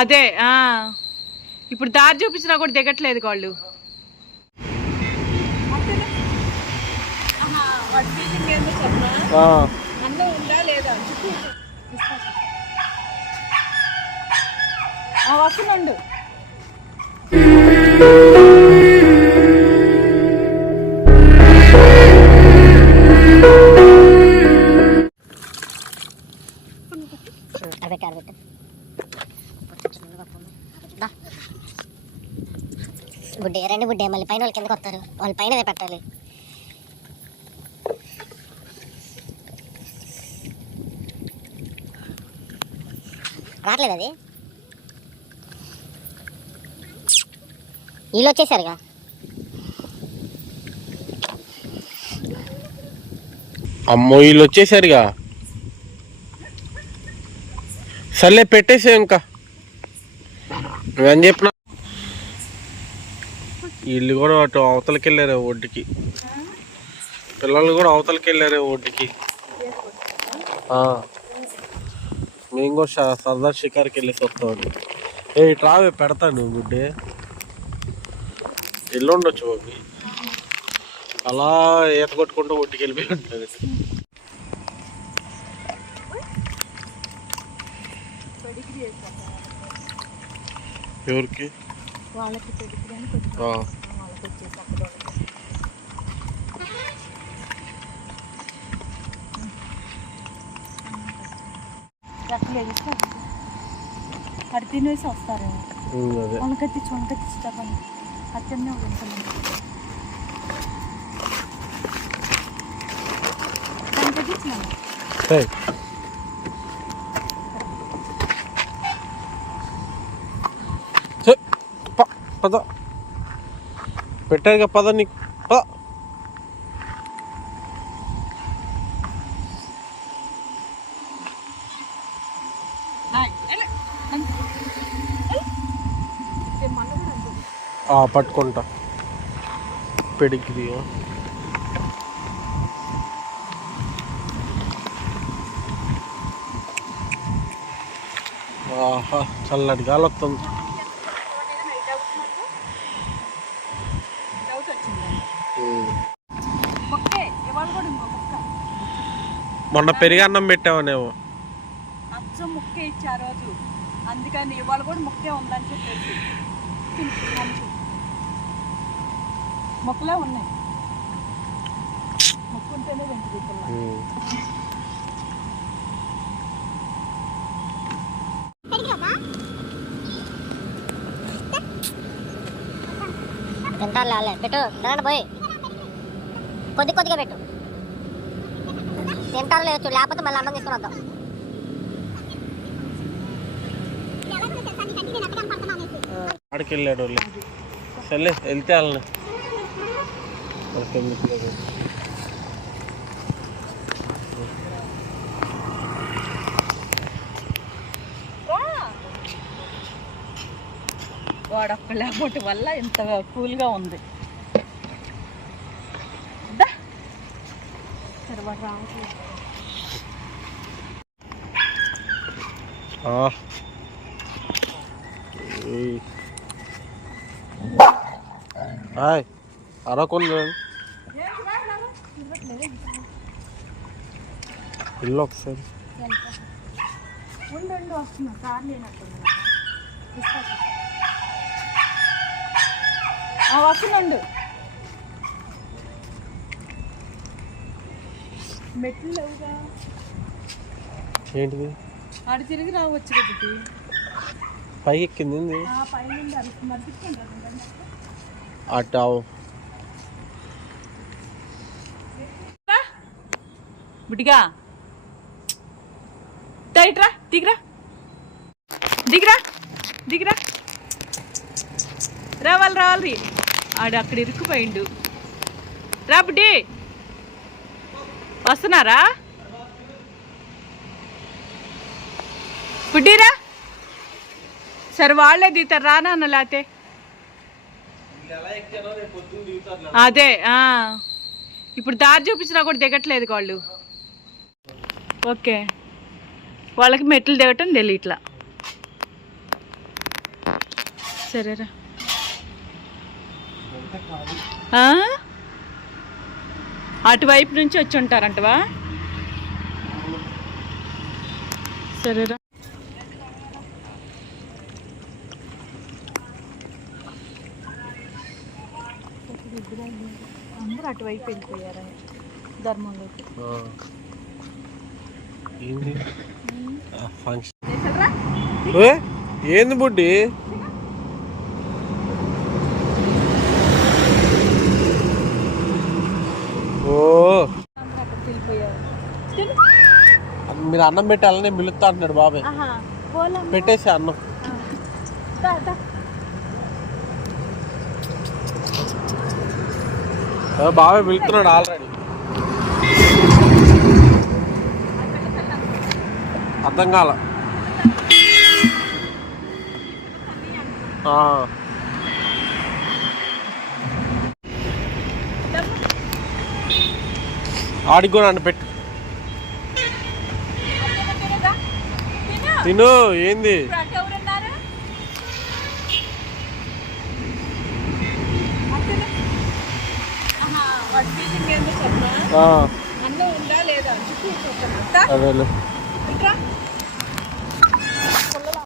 అదే ఇప్పుడు దారి చూపించినా కూడా దిగట్లేదు వాళ్ళు. వస్తుందండు బుడ్డే రండి బుడ్డే, మళ్ళీ పైన వాళ్ళు కిందకి వస్తారు, వాళ్ళు పైన పెట్టాలి. రావట్లేదు అది, వీళ్ళు వచ్చేసారుగా. అమ్మో వీళ్ళు వచ్చేసారుగా. సర్లే పెట్టేసే, ఇంకా నువ్వేం చెప్పినా. వీళ్ళు కూడా అటు అవతలకి వెళ్ళారు ఒడ్డుకి, పిల్లలు కూడా అవతలకి వెళ్ళారు ఒడ్డుకి. మేము కూడా సరదా షికార్కి వెళ్ళేసి వస్తామండి. ట్రావే పెడతాను గుడ్డే, ఎల్లుండొచ్చు అవి అలా ఈత కొట్టుకుంటూ ఒడ్డుకి వెళ్ళిపోయి ఉంటుంది. ఎవరికి అది తినేసి వస్తారు, వంకత్తిచ్చి చెప్పండి అక్కడనే పద పెట్టారుగా, పద నీకు పద. పట్టుకుంటా పెడిగ్రీ. ఆహా చల్లటి గాలి వస్తుంది. మొన్న పెరిగన్నం పెట్టావనేమో, అచ్చం ముక్కే ఇచ్చా రోజు, అందుకని ఇవాళ కూడా ముక్కే ఉందని చెప్పేసి మొక్కలే ఉన్నాయి, మొక్కుంటేనే వెంటుకుంటున్నా. తింటారులే, పెట్టు తినండి పోయి, కొద్ది కొద్దిగా పెట్టు. తింటారు లేదు, లేకపోతే మళ్ళీ అన్నం తీసుకుని వద్దాం. ఆడికి వెళ్ళాడు వాళ్ళు, సర్లే వెళ్తే వాళ్ళని వాడొక్క లేకపోతే వల్ల ఇంత కూల్గా ఉంది. తర్వాత రావట్లేదు. అరకొండ ఇల్లు ఒకసారి వస్తున్నా, కార్ లేనట్టుంది. వస్తుందండు మెట్లు లేవుగా, ఏంటిది ఆడ తిరిగి రావచ్చు కదా, పైకి ఎక్కింది అటు బుడ్డిగా ఇట్రా, దిగిరా దిగిరా దిగిరా, రావాలి ఆడు అక్కడ ఇరుక్కుపోయిండు. రా బుడ్డి, వస్తున్నారా బుడ్డిరా? సరే వాళ్ళే దిగుతారు, రానా అన్న లేతే. అదే ఇప్పుడు దారి చూపించినా కూడా దిగట్లేదు వాళ్ళు. ఓకే, వాళ్ళకి మెట్లు దిగటం తెలియట్లా. సరేరా. అటువైపు నుంచి వచ్చి ఉంటారంటవా? సరేరా. అందరూ అటువైపు వెళ్ళిపోయారా ధర్మంలోకి? ఏంది ఫంక్షన్? ఏంది బుడ్డి? ఓ మీరు అన్నం పెట్టాలని పిలుస్తా అంటున్నాడు బాబాయ్. పెట్టేసి అన్నం. బాబాయ్ పిలుస్తున్నాడు ఆల్రెడీ. అర్థం కాల. ఆడికి కూడా అన్న పెట్టు. తిను. ఏంది అన్నం ఉందా లేదా? అదే